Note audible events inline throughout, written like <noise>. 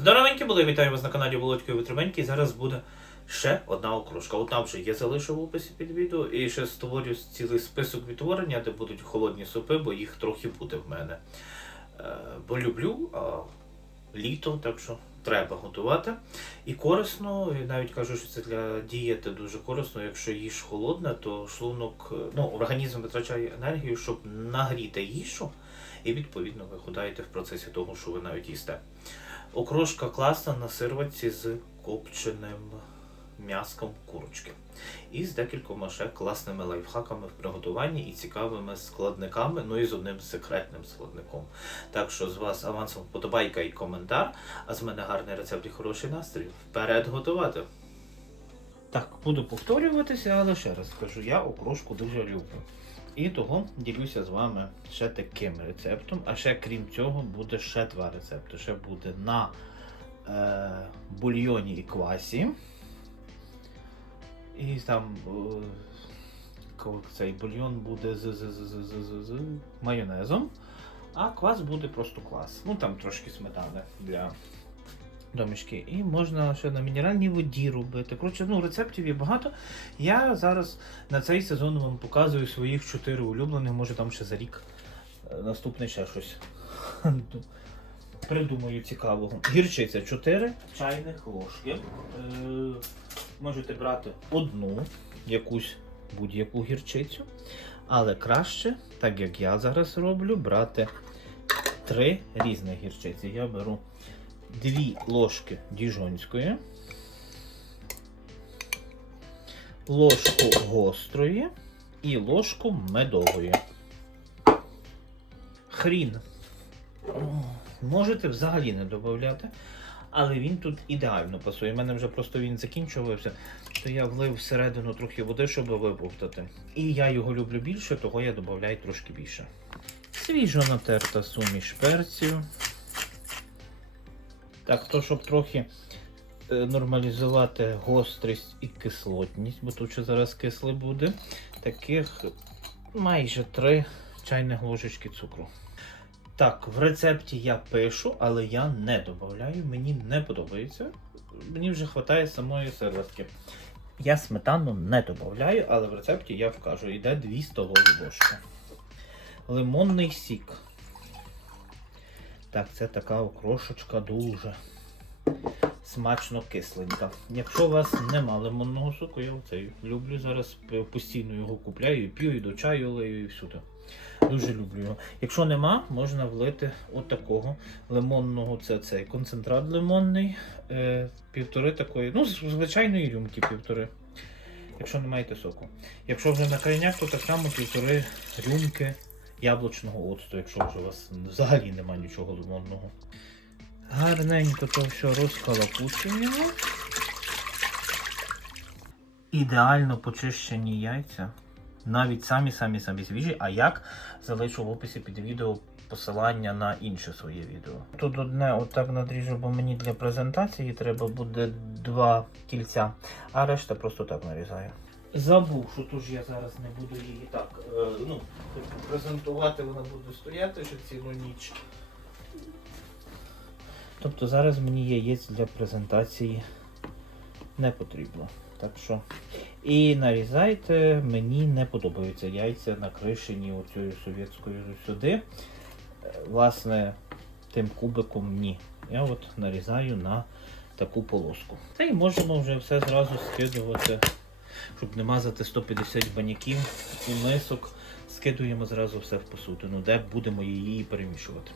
Здоровенькі були, вітаю вас на каналі Володько Витривенький. Зараз буде ще одна окружка. Одна вже є залишу в описі під відео. І ще створю цілий список відтворення, де будуть холодні супи, бо їх трохи буде в мене. Е, бо люблю а літо, так що треба готувати. І корисно, і навіть кажу, що це для дієти дуже корисно. Якщо їж холодне, то шлунок, е, ну, організм витрачає енергію, щоб нагріти їжу, і відповідно ви худаєте в процесі того, що ви навіть їсте. Окрошка класна на сирватці з копченим м'яском курочки. І з декількома ще класними лайфхаками в приготуванні і цікавими складниками, ну і з одним секретним складником. Так що з вас авансом вподобайка і коментар, а з мене гарний рецепт і хороший настрій. Вперед готувати! Так, буду повторюватися, але ще раз скажу, я окрошку дуже люблю. І того ділюся з вами ще таким рецептом. А ще крім цього, буде ще два рецепти. Ще буде на е, бульйоні і квасі. І там е, цей бульйон буде з, з, з, з, з, з, з майонезом, а квас буде просто квас. Ну там трошки сметани для домішки. І можна ще на мінеральній воді робити. Коротше, ну рецептів є багато. Я зараз на цей сезон вам показую своїх чотири улюблених, може там ще за рік е, наступний ще щось. <laughs> Придумаю цікавого. Гірчиця 4 чайних ложки. Е, можете брати одну якусь будь-яку гірчицю. Але краще, так як я зараз роблю, брати три різних гірчиці. Я беру дві ложки діжонської, ложку гострої і ложку медової. Хрін можете взагалі не додати, але він тут ідеально пасує. У мене вже просто він закінчувався, то я влив всередину трохи води, щоб виповтати. І я його люблю більше, того я додаю трошки більше. Свіжо натерта суміш перців. Так, то щоб трохи е, нормалізувати гострість і кислотність, бо тут ще зараз кисле буде. Таких майже 3 чайних ложечки цукру. Так, в рецепті я пишу, але я не додаю, мені не подобається. Мені вже вистачає самої серветки. Я сметану не додаю, але в рецепті я вкажу, йде 2 столові ложки. Лимонний сік. Так, це така окрошечка дуже смачно кисленька. Якщо у вас нема лимонного соку, я оцей люблю зараз постійно його купляю і п'ю, і до чаю лию, і всюди. Дуже люблю його. Якщо нема, можна влити отакого лимонного, це цей концентрат лимонний, е, півтори такої, ну, звичайної рюмки півтори. Якщо не маєте соку. Якщо вже на крайняк, то так само півтори рюмки яблучного оцту, якщо вже у вас взагалі немає нічого лимонного. Гарненько то все розхалапучуємо. Ідеально почищені яйця. Навіть самі-самі-самі свіжі, а як залишу в описі під відео посилання на інше своє відео. Тут одне отак надріжу, бо мені для презентації треба буде два кільця, а решта просто так нарізаю. Забув, що тож я зараз не буду її так е, ну, типу, презентувати, вона буде стояти ще цілу ніч. Тобто зараз мені яєць для презентації не потрібно. Так що. І нарізайте, мені не подобаються яйця накришені оцією совєтською сюди. Власне, тим кубиком ні. Я от нарізаю на таку полоску. Та й можемо вже все зразу скидувати, щоб не мазати 150 баняків і мисок. Скидуємо зразу все в посудину, де будемо її перемішувати.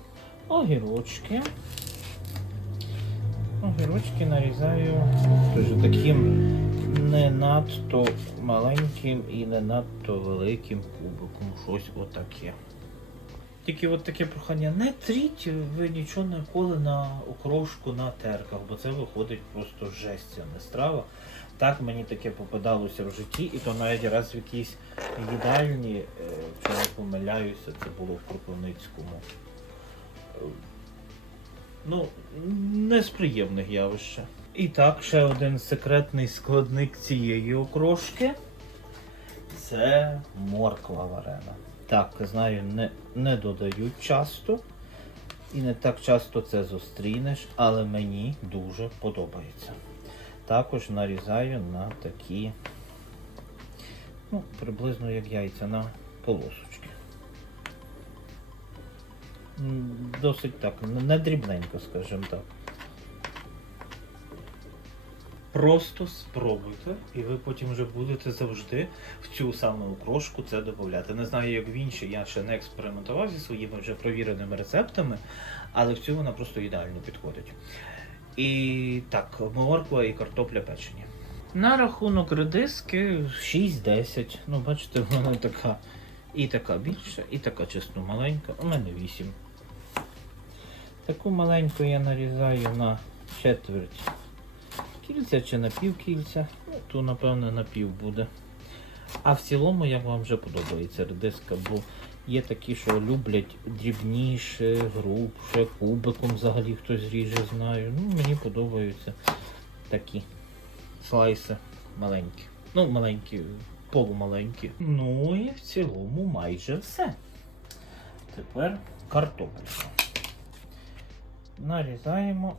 Огірочки. Огірочки нарізаю теж таким не надто маленьким і не надто великим кубиком. Щось отаке. Тільки от таке прохання, не тріть ви нічого ніколи на окрошку на терках, бо це виходить просто жесть, а не страва. Так мені таке попадалося в житті, і то навіть раз в якійсь їдальні, е, якщо не помиляюся, це було в Кропивницькому. Ну, не з приємних явищ. І так, ще один секретний складник цієї окрошки. Це морква варена. Так, знаю, не, не додають часто. І не так часто це зустрінеш, але мені дуже подобається. Також нарізаю на такі, ну, приблизно як яйця на полосочки. Досить так, не дрібненько, скажімо так. Просто спробуйте, і ви потім вже будете завжди в цю саму окрошку це додати. Не знаю, як в інші, я ще не експериментував зі своїми вже провіреними рецептами, але в цю вона просто ідеально підходить. І так, морква і картопля печені. На рахунок редиски 6-10. Ну, бачите, вона така і така більша, і така чесно маленька. У мене 8. Таку маленьку я нарізаю на четверть кільця чи на пів кільця. Ну, то, напевно, на пів буде. А в цілому, як вам вже подобається редиска, бо є такі, що люблять дрібніше, грубше, кубиком взагалі хтось ріже, знаю. Ну, мені подобаються такі слайси маленькі. Ну, маленькі, полумаленькі. Ну і в цілому майже все. Тепер картопелька. Нарізаємо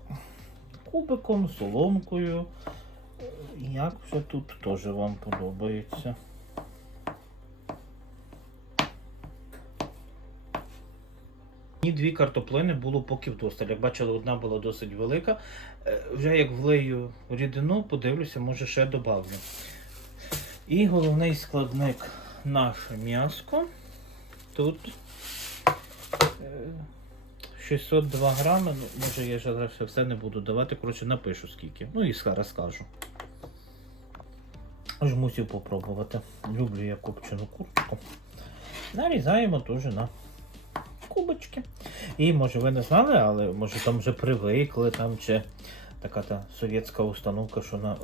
кубиком, соломкою. Як вже тут теж вам подобається. Мені дві картоплини було поки вдосталь. Як бачили, одна була досить велика. Е, Вже як влию рідину, подивлюся, може ще добавлю. І головний складник наше м'яско. Тут е, 602 грами, ну, може я зараз все не буду давати, коротше напишу скільки. Ну і зараз скажу. Аж мусив попробувати. Люблю я копчену курочку. Нарізаємо теж на кубочки. І може ви не знали, але може там вже привикли, там чи така та совєтська установка, що на е,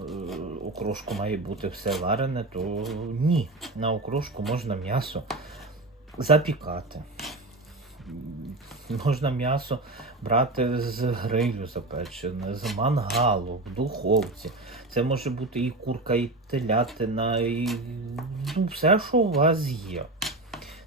окрошку має бути все варене, то ні. На окрошку можна м'ясо запікати. Можна м'ясо брати з грилю запечене, з мангалу, в духовці. Це може бути і курка, і телятина, і ну, все, що у вас є.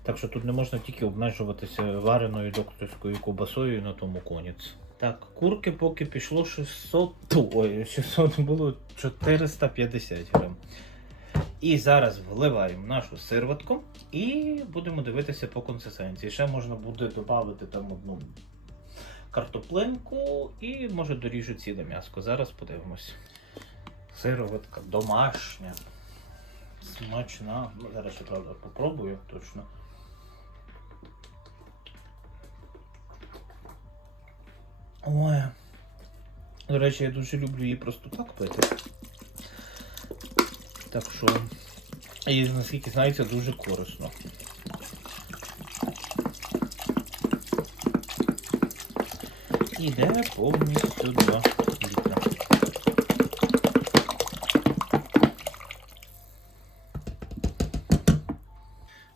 Так що тут не можна тільки обмежуватися вареною докторською ковбасою і на тому конець. Так, курки поки пішло 600, ой, 600 було 450 грам. І зараз вливаємо нашу сирватку і будемо дивитися по консистенції. Ще можна буде додати там одну картоплинку і може доріжу ціле м'яско. Зараз подивимось. Сироватка домашня. Смачна. Ну, зараз ще правда попробую точно. Ой. До речі, я дуже люблю її просто так пити. Так що, і наскільки знається, дуже корисно. Іде повністю 2 літра.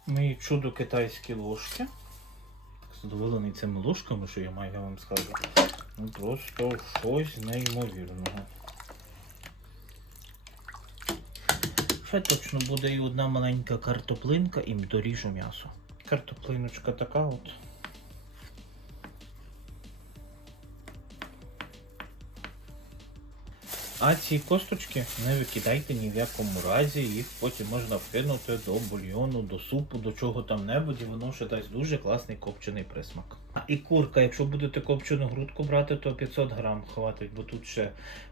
Мої чудо китайські ложки. Так задоволений цими ложками, що я маю, я вам скажу. Ну просто щось неймовірного. Ще точно буде і одна маленька картоплинка і доріжу м'ясо. Картоплиночка така от. А ці косточки не викидайте ні в якому разі, їх потім можна вкинути до бульйону, до супу, до чого там небудь, і воно ще дасть дуже класний копчений присмак. А і курка, якщо будете копчену грудку брати, то 500 грам хватить, бо тут ще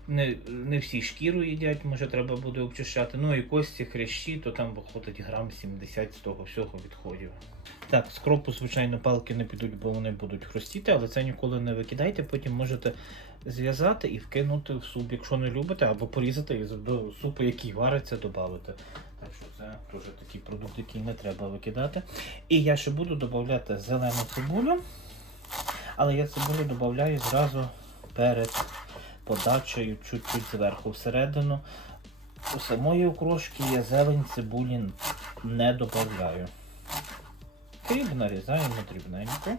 не, не всі шкіру їдять, може треба буде обчищати. Ну і кості, хрящі, то там виходить грам 70 з того всього відходів. Так, з кропу, звичайно, палки не підуть, бо вони будуть хрустіти, але це ніколи не викидайте, потім можете зв'язати і вкинути в суп, якщо не любите, або порізати і до супу, який вариться, додати. Так що це теж такий продукт, який не треба викидати. І я ще буду додати зелену цибулю, але я цибулю додаю зразу перед подачею, чуть-чуть зверху всередину. У самої окрошки я зелень цибулі не додаю. Кріп нарізаємо дрібненько.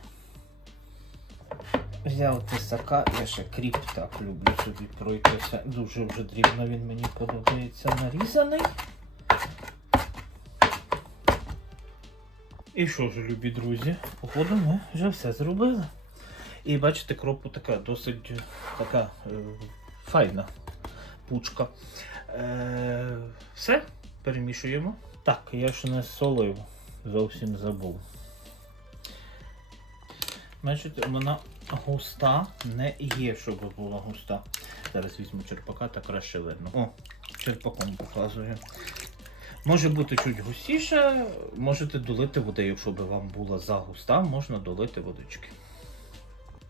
Взяв тисака, я ще кріп так люблю собі пройтися. Дуже вже дрібно він мені подобається нарізаний. І що ж, любі друзі, походу ми вже все зробили. І бачите, кропу така досить така е, файна пучка. Е, все, перемішуємо. Так, я ж не солив, зовсім забув. Бачите, вона густа не є, щоб була густа. Зараз візьму черпака, так краще видно. О, черпаком показую. Може бути чуть густіше, можете долити води, якщо би вам була загуста, можна долити водички.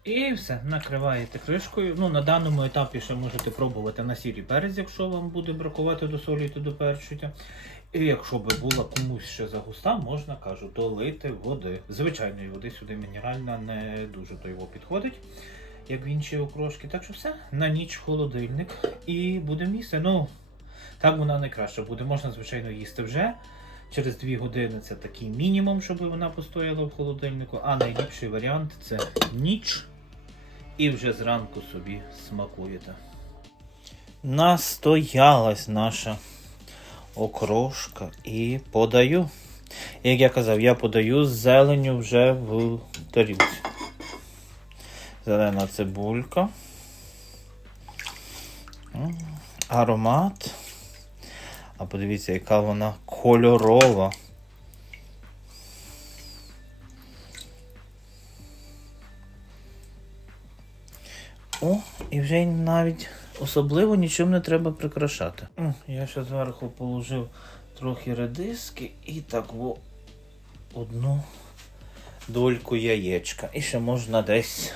І все, накриваєте кришкою. Ну, на даному етапі ще можете пробувати на сірий перець, якщо вам буде бракувати до солі та до перчуття. І якщо би була комусь ще загуста, можна кажу, долити води. Звичайної води сюди мінеральна не дуже до його підходить, як в інші окрошки. Так що все, на ніч холодильник і будемо їсти. Ну, так вона найкраща буде. Можна, звичайно, їсти вже. Через 2 години це такий мінімум, щоб вона постояла в холодильнику. А найліпший варіант це ніч. І вже зранку собі смакуєте. Настоялась наша окрошка і подаю. Як я казав, я подаю зеленю вже в тарілці. Зелена цибулька. Аромат. А подивіться, яка вона кольорова. О, і вже навіть особливо нічим не треба прикрашати. Я ще зверху положив трохи редиски і так во одну дольку яєчка. І ще можна десь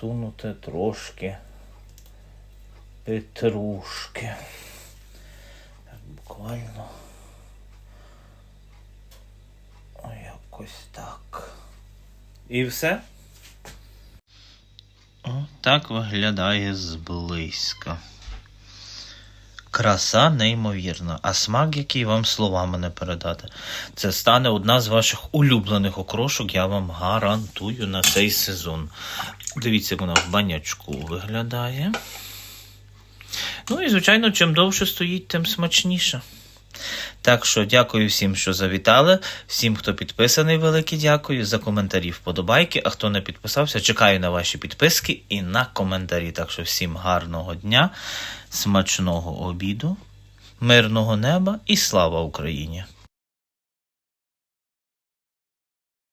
сунути трошки петрушки. Так, буквально. О, якось так. І все. О, так виглядає зблизька. Краса неймовірна, а смак, який вам словами не передати. Це стане одна з ваших улюблених окрошок, я вам гарантую на цей сезон. Дивіться, вона в банячку виглядає. Ну і, звичайно, чим довше стоїть, тим смачніше. Так що дякую всім, що завітали. Всім, хто підписаний, велике дякую. За коментарі вподобайки. А хто не підписався, чекаю на ваші підписки і на коментарі. Так що всім гарного дня, смачного обіду, мирного неба і слава Україні!